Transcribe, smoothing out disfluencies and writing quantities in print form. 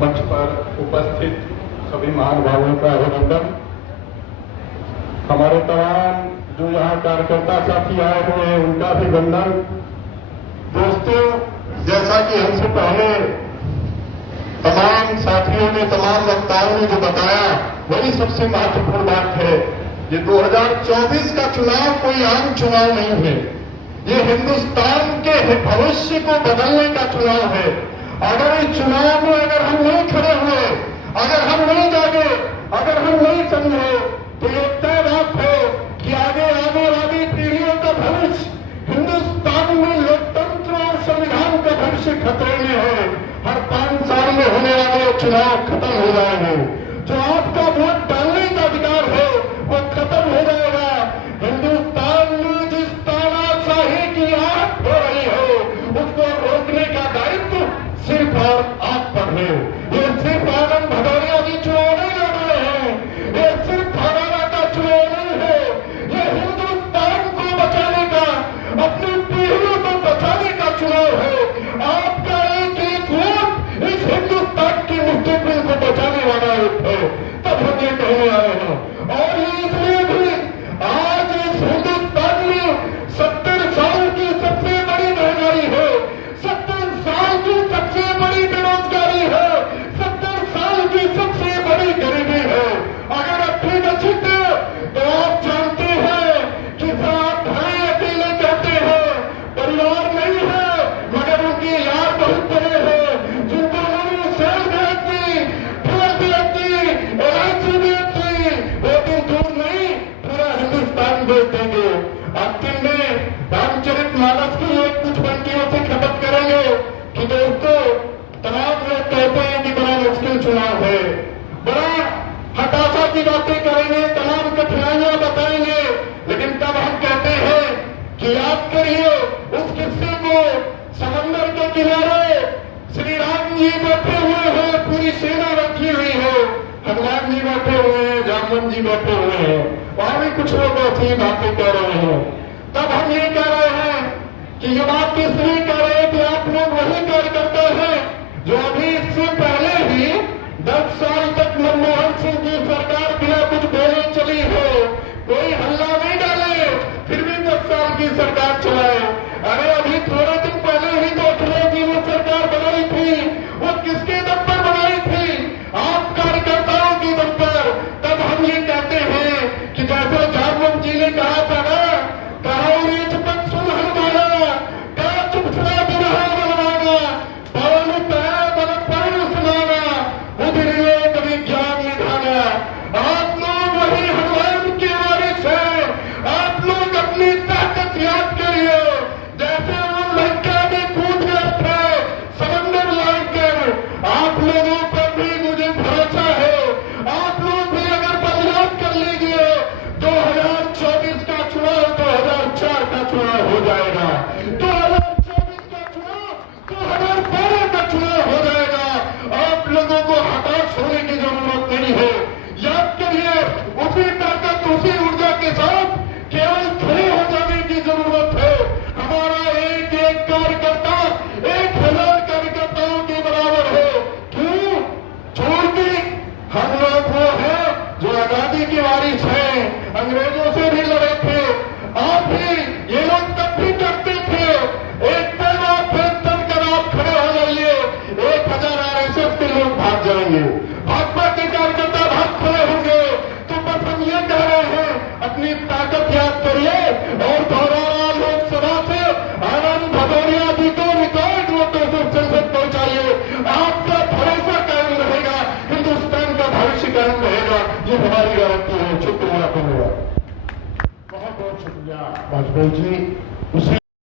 मंच पर उपस्थित सभी महानुभावों का अभिनंदन। हमारे तमाम जो यहाँ कार्यकर्ता साथी आए हुए हैं उनका भी वंदन। दोस्तों, जैसा कि हमसे पहले तमाम साथियों ने, तमाम वक्ताओं ने जो बताया, वही सबसे महत्वपूर्ण बात है। ये 2024 का चुनाव कोई आम चुनाव नहीं है। ये हिंदुस्तान के भविष्य को बदलने का चुनाव है। अगर इस चुनाव में अगर हम नहीं खड़े हुए, अगर हम नहीं जागे, अगर हम नहीं समझे, तो ये तय बात है कि आगे आने वाली पीढ़ियों का भविष्य, हिंदुस्तान में लोकतंत्र और संविधान का भविष्य खतरे में है। हर 5 साल में होने वाले चुनाव खत्म हो जाएंगे। जो आपका वोट डालने का अधिकार है वो खत्म हो जाएगा। हिंदुस्तान में जिस तानाशाही की आग हो रही है उसको रोकने का दायित्व सिर्फ और आप पर है। ये सिर्फ आनंद भदौरिया जी चुनाव नहीं लड़ रहे हैं, ये सिर्फ हरियाणा का चुनाव नहीं है। ये हिंदुस्तान को बचाने का, अपनी पीढ़ियों को बचाने का चुनाव है। आपका एक एक वोट इस हिंदुस्तान की मुस्तकबिल को बचाने वाला एक है। तब हम ये कहने आए हैं। और ये इसलिए भी आज इस हिंदुस्तान में 70 साल की सबसे बड़ी महंगाई है, 70 साल की सबसे बड़ी बेरोजगारी है, 70 साल की सबसे बड़ी गरीबी है। अगर अपनी नसीब तो आप जानते हैं कि आप भाई अकेले कहते हैं, परिवार नहीं है, मगर उनके यार बहुत बड़े हैं, जिनको उन्होंने सेल देती, फूल देती, LIC देती, वो दिन दूर नहीं, पूरा हिंदुस्तान देख देंगे। अंतिम में रामचरितमानस की एक कुछ पंक्तियों से खत्म करेंगे कि दोस्तों, तमाम लोग कहते हैं कि बड़ा मुश्किल चुनाव है, बड़ा हताशा की बातें करेंगे, तमाम कठिनाइयां बताएंगे, लेकिन तब हम कहते हैं कि याद करिए उस किस्से को, समंदर के किनारे श्री राम जी बैठे हुए हैं, पूरी सेना रखी हुई है, हनुमान जी बैठे हुए हैं, जामवन जी बैठे हुए हैं, वहां भी कुछ लोग ऐसी बातें कह रहे हैं। तब हम ये कह रहे हैं कि ये बात इसलिए कह रहे हैं कि आप लोग वही कार्यकर्ता हैं जो अभी इससे पहले ही 10 साल तक मनमोहन सिंह की सरकार बिना कुछ बोले चली है, कोई हल्ला नहीं डाले, फिर भी 10 साल की सरकार चलाए। अरे अभी थोड़े दिन पहले ही तो अखिलेश जी ने सरकार बनाई थी, वो किसके दम पर बनाई थी? आप कार्यकर्ताओं की दम पर। तब हम ये कहते हैं कि जैसे जामवन जी ने कहा था ना, कहा चुपक सुन हमारा, कहा चुप सुना भी रहा बनवाना, पवन तया बन पवन सुनाना, उधरिए कभी ज्ञान निधाना। आप लोग वही हनुमान के वारिस हैं। आप लोग अपनी ताकत याद करिए, जैसे वो लंका में कूद गए थे समंदर लाकर। आप लोगों पर भी मुझे भरोसा है, आप लोग भी अगर बलिदान कर लीजिए, 2024 का चुनाव 2004 का चुनाव हो जाएगा, 2024 का चुनाव 2012 का चुनाव हो जाएगा। आप लोगों को हताश होने की जरूरत नहीं है। याद करिए, उसी ताकत, उसी ऊर्जा के साथ केवल खड़े हो जाने की जरूरत है। हमारा एक एक कार्यकर्ता 1000 कार्यकर्ताओं के बराबर है। क्यों? छोड़ती हम लोग वो हैं जो आजादी के वारिस हैं, अंग्रेजों से भी लड़े थे। आप भी, ये लोग तब भी करते थे। एक दिन आप फिर तनकर आप खड़े हो जाइए, 1000 RSS के लोग भाग जाएंगे, भाजपा के कार्यकर्ता भाग खड़े होंगे। तो बस हम ये कह रहे हैं, अपनी ताकत याद करिए और दोबारा लोकसभा से आनंद भदौरिया जी को रिकॉर्ड वोटों से संसद पहुंचाइए। आपका भरोसा कायम रहेगा, हिंदुस्तान का भविष्य कायम रहेगा, ये हमारी गारंटी है। शुक्रिया, धन्यवाद। बहुत बहुत शुक्रिया वाजपेयी जी। उसी